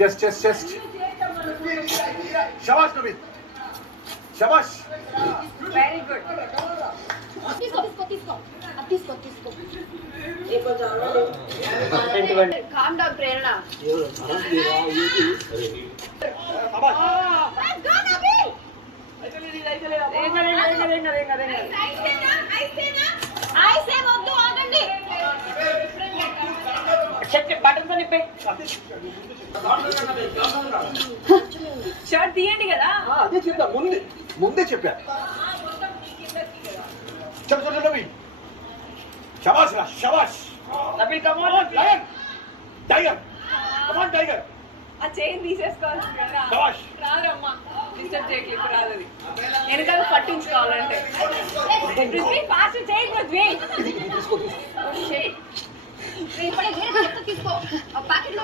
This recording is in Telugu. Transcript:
చెస్ట్ శబాష్ నవీన్ శబాష్ వెరీ గుడ్. తీసుకో కామ్ డౌన్ ప్రేరణ. షర్ట్ తీయండి కదా. అదే చెప్తా ముందే చెప్పా. చెప్పు నవీన్ శబాష్ రా శబాష్. Nabil come on tiger come on tiger. ఆ చైన్ తీసేసుకోవాలి కదా. శబాష్. రాదమ్మా డిస్టర్బ్ చేయట్లేదు రాదు. అది వెనకాల పట్టించుకోవాలంటే పృథ్వీ ఫాస్ట్ చేయండి పృథ్వీ. ఇప్పుడే తీసుకో. ఆ ప్యాకెట్ లో